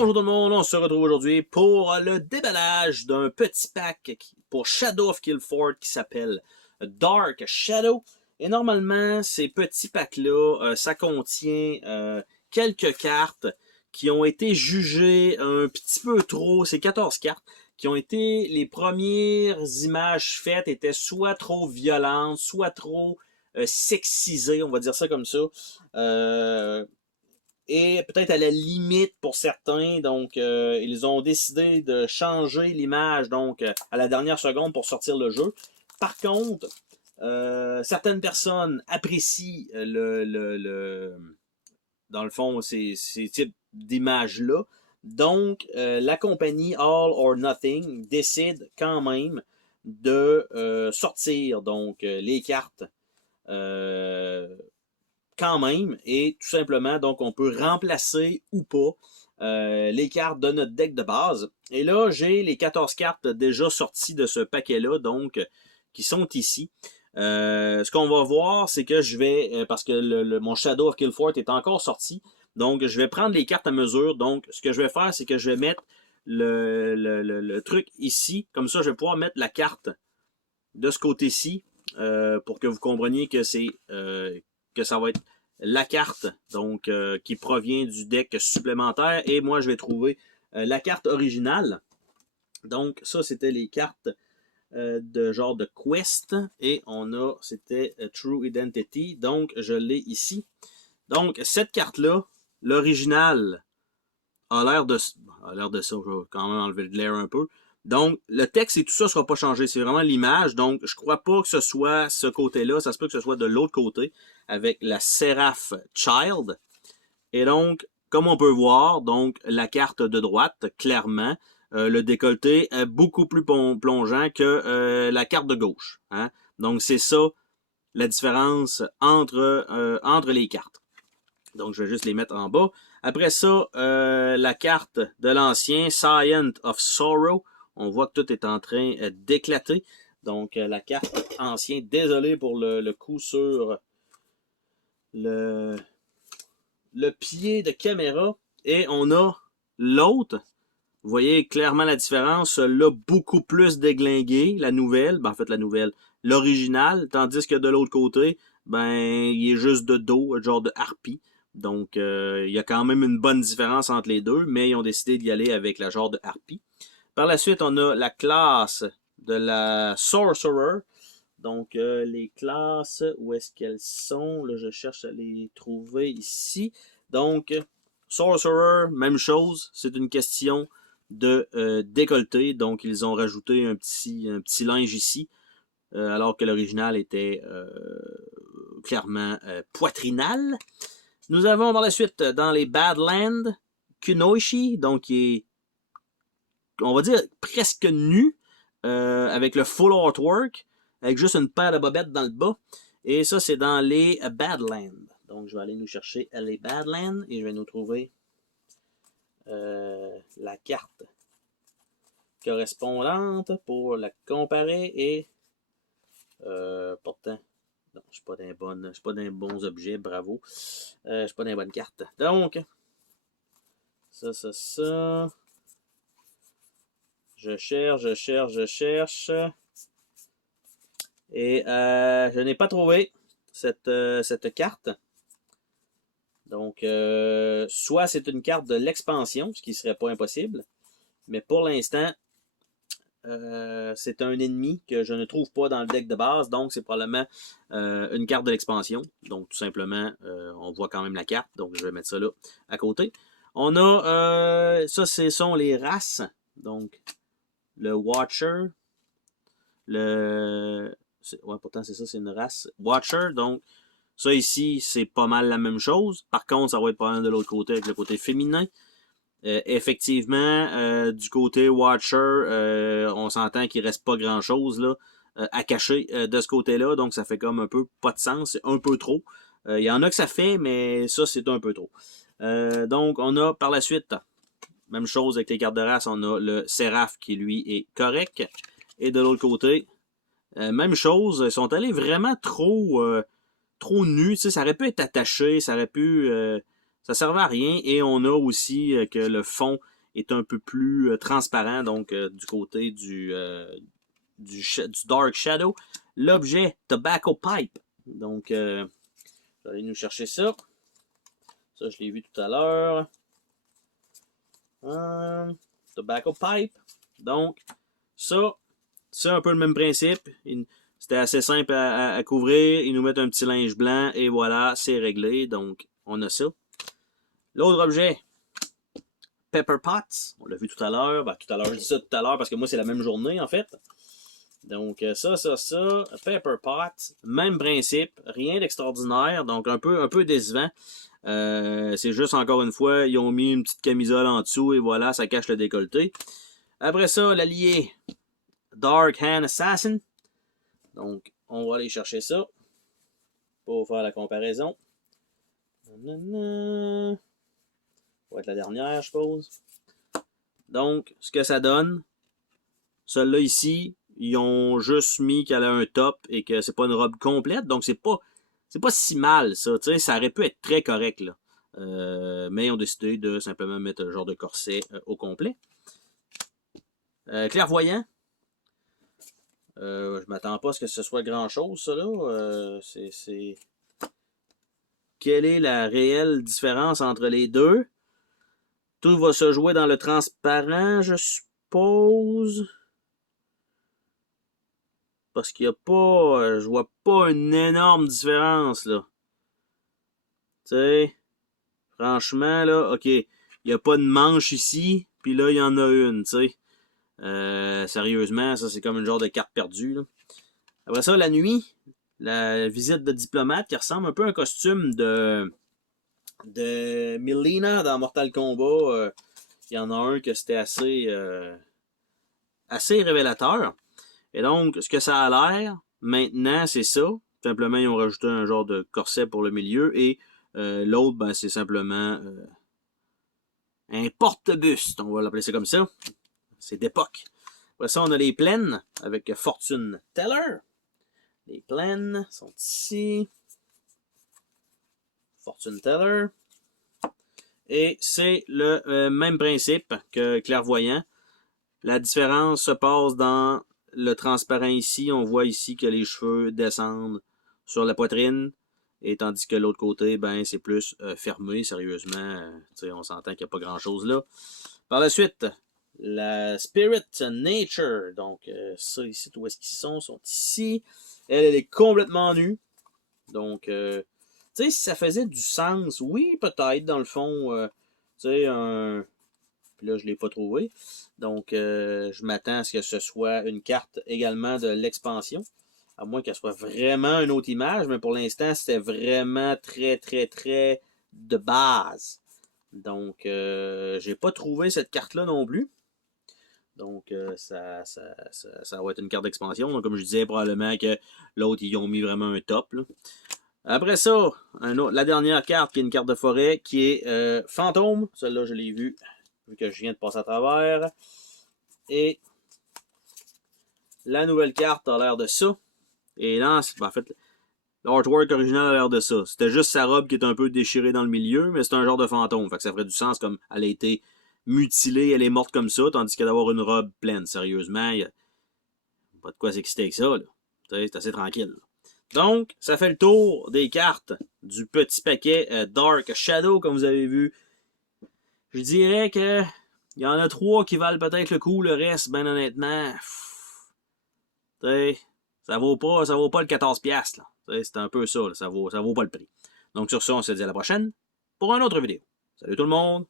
Bonjour tout le monde, on se retrouve aujourd'hui pour le déballage d'un petit pack pour Shadow of Killfort qui s'appelle Dark Shadow. Et normalement, ces petits packs-là, ça contient quelques cartes qui ont été jugées un petit peu trop, c'est 14 cartes, qui ont été, les premières images faites étaient soit trop violentes, soit trop sexisées, on va dire ça comme ça. Et peut-être à la limite pour certains, donc ils ont décidé de changer l'image donc à la dernière seconde pour sortir le jeu. Par contre, certaines personnes apprécient dans le fond ces types d'images-là. Donc, la compagnie All or Nothing décide quand même de sortir donc les cartes quand même, et tout simplement, donc on peut remplacer ou pas les cartes de notre deck de base. Et là, j'ai les 14 cartes déjà sorties de ce paquet-là, donc qui sont ici. Ce qu'on va voir, c'est que je vais, parce que mon Shadow of Killfort est encore sorti, donc je vais prendre les cartes à mesure. Donc, ce que je vais faire, c'est que je vais mettre le truc ici. Comme ça, je vais pouvoir mettre la carte de ce côté-ci pour que vous compreniez que c'est que ça va être la carte donc qui provient du deck supplémentaire et moi je vais trouver la carte originale. Donc ça c'était les cartes de genre de quest et on a c'était True Identity, donc je l'ai ici. Donc cette carte là, l'original a l'air de ça, je vais quand même enlever le glare un peu. Donc, le texte et tout ça ne sera pas changé. C'est vraiment l'image. Donc, je crois pas que ce soit ce côté-là. Ça se peut que ce soit de l'autre côté avec la Seraph Child. Et donc, comme on peut voir, donc la carte de droite, clairement, le décolleté est beaucoup plus plongeant que la carte de gauche. Hein? Donc, c'est ça la différence entre les cartes. Donc, je vais juste les mettre en bas. Après ça, la carte de l'ancien, Science of Sorrow. On voit que tout est en train d'éclater. Donc, la carte ancienne. Désolé pour le coup sur le pied de caméra. Et on a l'autre. Vous voyez clairement la différence. Là, beaucoup plus déglingué, la nouvelle. Ben, en fait, la nouvelle. L'original. Tandis que de l'autre côté, ben, il est juste de dos, genre de harpie. Donc, il y a quand même une bonne différence entre les deux, mais ils ont décidé d'y aller avec la genre de harpie. Par la suite, on a la classe de la Sorcerer. Donc, les classes, où est-ce qu'elles sont? Là, je cherche à les trouver ici. Donc, Sorcerer, même chose. C'est une question de décolleté. Donc, ils ont rajouté un petit linge ici, alors que l'original était clairement poitrinal. Nous avons par la suite, dans les Badlands, Kunoichi, donc qui est, on va dire, presque nu, avec le full artwork, avec juste une paire de bobettes dans le bas. Et ça, c'est dans les Badlands. Donc, je vais aller nous chercher les Badlands et je vais nous trouver la carte correspondante pour la comparer. Et pourtant, non, je ne suis pas dans les bons objets, bravo. Je suis pas dans les bonnes cartes. Donc, ça. Je cherche. Et je n'ai pas trouvé cette carte. Donc, soit c'est une carte de l'expansion, ce qui ne serait pas impossible. Mais pour l'instant, c'est un ennemi que je ne trouve pas dans le deck de base. Donc, c'est probablement une carte de l'expansion. Donc, tout simplement, on voit quand même la carte. Donc, je vais mettre ça là à côté. On a, ça, ce sont les races. Donc, le Watcher, ouais, pourtant c'est ça, c'est une race Watcher, donc ça ici, c'est pas mal la même chose. Par contre, ça va être pas mal de l'autre côté avec le côté féminin. Effectivement, du côté Watcher, on s'entend qu'il reste pas grand chose là à cacher de ce côté-là, donc ça fait comme un peu pas de sens, c'est un peu trop. Il y en a que ça fait, mais ça c'est un peu trop. Donc on a par la suite, même chose avec les cartes de race, on a le Seraph qui lui est correct. Et de l'autre côté, même chose, ils sont allés vraiment trop nus, tu sais, ça aurait pu être attaché, ça aurait pu, ça servait à rien. Et on a aussi que le fond est un peu plus transparent, donc du côté du Dark Shadow. L'objet Tobacco Pipe. Donc, je vais aller nous chercher ça. Ça, je l'ai vu tout à l'heure. Tobacco Pipe. Donc, ça, c'est un peu le même principe. C'était assez simple à couvrir. Ils nous mettent un petit linge blanc et voilà, c'est réglé. Donc, on a ça. L'autre objet, Pepper Pots. On l'a vu tout à l'heure. Ben, tout à l'heure, je dis ça tout à l'heure parce que moi, c'est la même journée, en fait. Donc, ça. Pepper Pot. Même principe. Rien d'extraordinaire. Donc, un peu décevant. C'est juste, encore une fois, ils ont mis une petite camisole en dessous et voilà, ça cache le décolleté. Après ça, l'allié Dark Hand Assassin. Donc, on va aller chercher ça pour faire la comparaison. Ça va être la dernière, je suppose. Donc, ce que ça donne, celle-là ici, ils ont juste mis qu'elle a un top et que c'est pas une robe complète. Donc, c'est pas si mal, ça. Tu sais, ça aurait pu être très correct, là. Mais ils ont décidé de simplement mettre un genre de corset au complet. Clairvoyant. Je m'attends pas à ce que ce soit grand-chose, ça, là. Quelle est la réelle différence entre les deux? Tout va se jouer dans le transparent, je suppose. Parce qu'il n'y a pas... je vois pas une énorme différence, là. Tu sais, franchement, là, OK, il n'y a pas de manche ici, puis là, il y en a une, tu sais. Sérieusement, ça, c'est comme une genre de carte perdue, là. Après ça, la nuit, la visite de diplomate qui ressemble un peu à un costume de Mileena dans Mortal Kombat. Il y en a un que c'était assez révélateur. Et donc, ce que ça a l'air, maintenant, c'est ça. Simplement, ils ont rajouté un genre de corset pour le milieu. Et l'autre, ben, c'est simplement un porte-buste. On va l'appeler ça comme ça. C'est d'époque. Après ça, on a les plaines avec Fortune Teller. Les plaines sont ici. Fortune Teller. Et c'est le même principe que Clairvoyant. La différence se passe dans le transparent ici. On voit ici que les cheveux descendent sur la poitrine. Et tandis que l'autre côté, ben, c'est plus fermé, sérieusement. On s'entend qu'il n'y a pas grand-chose là. Par la suite, la Spirit Nature. Donc, ça ici, où est-ce qu'ils sont ici. Elle est complètement nue. Donc, tu sais, si ça faisait du sens, oui, peut-être, dans le fond, tu sais, puis là, je ne l'ai pas trouvé. Donc, je m'attends à ce que ce soit une carte également de l'expansion. À moins qu'elle soit vraiment une autre image, mais pour l'instant, c'était vraiment très, très, très de base. Donc, j'ai pas trouvé cette carte-là non plus. Donc, ça va être une carte d'expansion. Donc, comme je disais, probablement que l'autre, ils ont mis vraiment un top, là. Après ça, la dernière carte qui est une carte de forêt qui est Fantôme. Celle-là, je l'ai vue vu que je viens de passer à travers. Et la nouvelle carte a l'air de ça. Et là, en fait, l'artwork original a l'air de ça. C'était juste sa robe qui est un peu déchirée dans le milieu, mais c'est un genre de fantôme. Fait que ça ferait du sens comme elle a été mutilée, elle est morte comme ça, tandis que d'avoir une robe pleine. Sérieusement, il n'y a pas de quoi s'exciter avec ça, là. C'est assez tranquille, là. Donc, ça fait le tour des cartes du petit paquet Dark Shadow, comme vous avez vu. Je dirais que il y en a 3 qui valent peut-être le coup, le reste, ben honnêtement, ça vaut pas le 14$, là. C'est un peu ça, là, ça vaut pas le prix. Donc sur ça, on se dit à la prochaine pour une autre vidéo. Salut tout le monde!